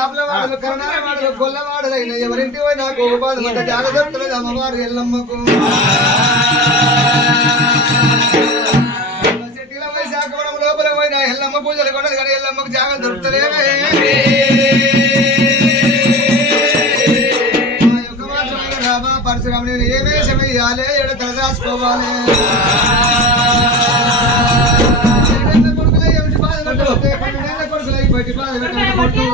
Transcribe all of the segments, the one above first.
కాపులవాడలు కరణాలవాడలు గొల్లవాడలైన ఎవరింటి పోయి నాకు ఉపాధి మధ్య జాగ్రత్తలేదు అమ్మవారు ఎల్లమ్మకు చెట్టిల పోయి శాఖవడం లోపల పోయిన ఎల్లమ్మ పూజలు కొన్నది కానీ ఎల్లమ్మకు జాగ్రత్త దొరుకుతలేవే పరశురాముని ఏ వేషం వేయాలి ఎడ తల రాసుకోవాలి కొడుకులై ఎవరి బాధ పెట్టే కొడుకులై బయటి బాధ పెట్టు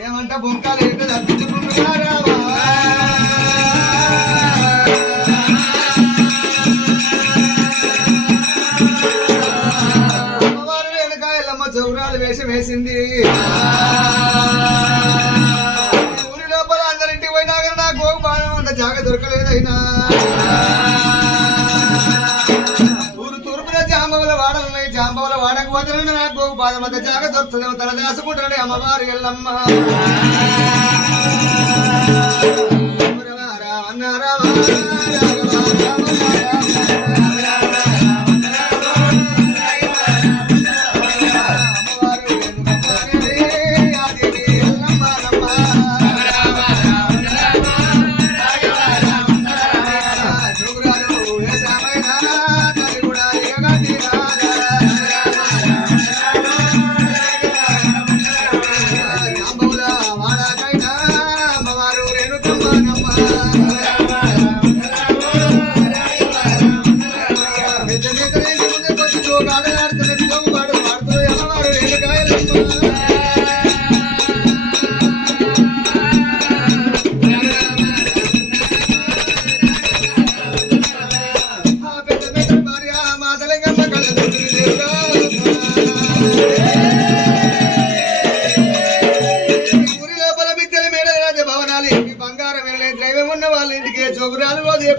ఏమంట బొంకాలు ఏంటో తప్పించుకుంటున్నారా చౌరాలు వేషం వేసింది ఊరి లోపల అందరింటికి పోయినా కానీ నాకు బాణం అంత జాగ దొరకలేదైనా ఊరు తూర్పున జాంబవుల వాడలున్నాయి జాంబవుల వాడకపోతే నాకు బాధం అంత జాగ దొరుకుతుందేమో తల దాసుకుంటున్నాడు అమ్మవారు ఎల్లమ్మ అన్నారా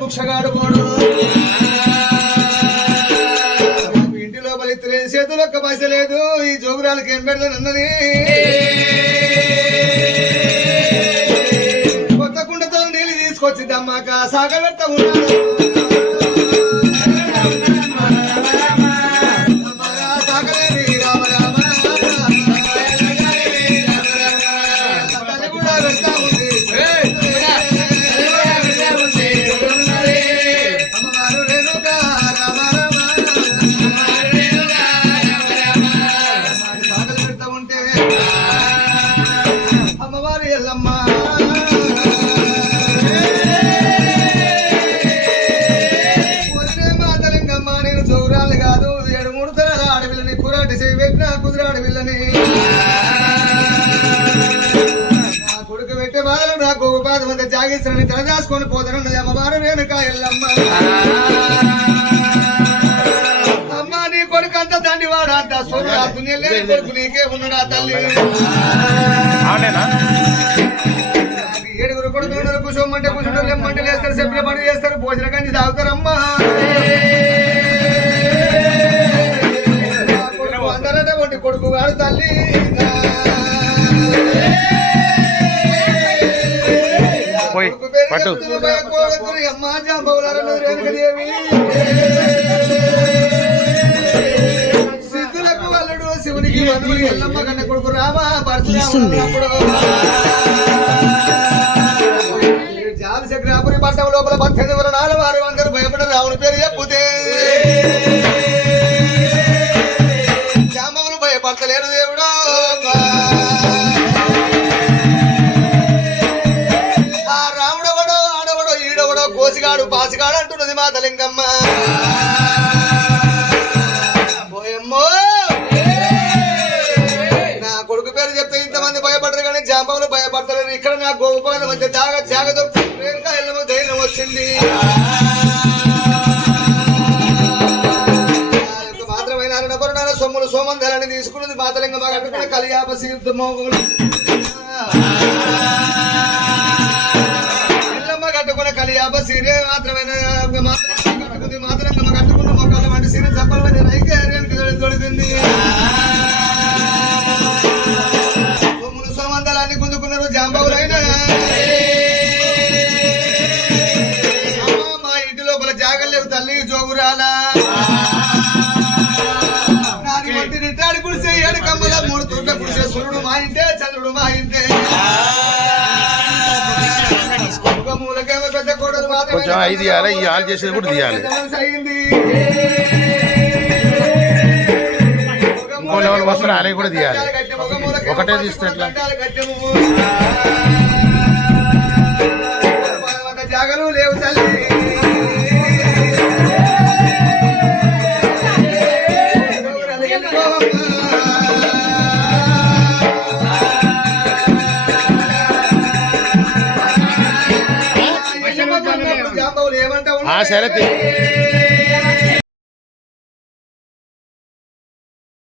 పుక్షగాడు పోడు ఇంటి లోపల ఇతరేం చేతులు ఒక్క పైస లేదు ఈ జోగురాలకి ఏం పెడతానన్నది కొత్త కుండతో నీళ్ళు తీసుకొచ్చింది అమ్మాక సాగ పెడతా ఉన్నాడు కొడుకు పెట్టే బాధలు నాకు ఉపాధి మంది జాగేశ్వరని తలదాసుకొని పోతానన్నది అమ్మవారు వెనుక ఎల్లమ్మ అమ్మ నీ కొడుకు అంతా తండ్రి వాడు అంత కొడుకు నీకే ఉన్నాడా తల్లి ఏడుగురు కొడుకులు కూర్చోమంటే కూర్చుంటారు లెమ్మంటే లేస్తారు చెప్పిన పని చేస్తారు భోజన కంచి తాగుతారమ్మా అందరట వంటి కొడుకు వాడు తల్లి అమ్మా జాంబవులారదేవి సిద్ధులకు వల్లుడు శివునికి వల్లుడు ఎల్లమ్మ కన్న కొడుకు రామా పరశురాముడు జాబి చక్రాపురి పట్టం లోపల 18 వరణాల వారు అందరూ భయపడ రావుని పేరు చెప్పుతే జాంబవులు భయపడతలేరు దేవుడు కోసిగాడు పాసిగాడు అంటున్నది మాతలింగమ్మ పోయమ్మో నా కొడుకు పేరు చెప్తే ఇంతమంది భయపడరు కానీ జాంబవులు భయపడతలేరు ఇక్కడ నా గోపాల మధ్య జాగ దొరుకుతుంది ఎల్లమ్మ ధైర్యం వచ్చింది మాత్రమైన అరుణపరుణ సొమ్ములు సోమందరాన్ని తీసుకున్నది మాతలింగమ్మ కట్టుకున్న కలియాప సిద్ధమోగులు కట్టుకున్న కలియాప సీరే మాత్రమైన మాత్రంగా కట్టుకున్న మొక్కల వంటి సీర చప్పల దొరికింది సొమ్ములు సోమందలాన్ని గుంజుకున్నారు జాంబవులైన మా కొంచెం అవి తీయాలి, ఈ ఆలు చేసేది కూడా తీయాలి. ఇంకో లెవెల్ వస్తారు, అవి కూడా తీయాలి. ఒకటే తీస్తే ఎట్లా? జాగలు లేవు తల్లి సరే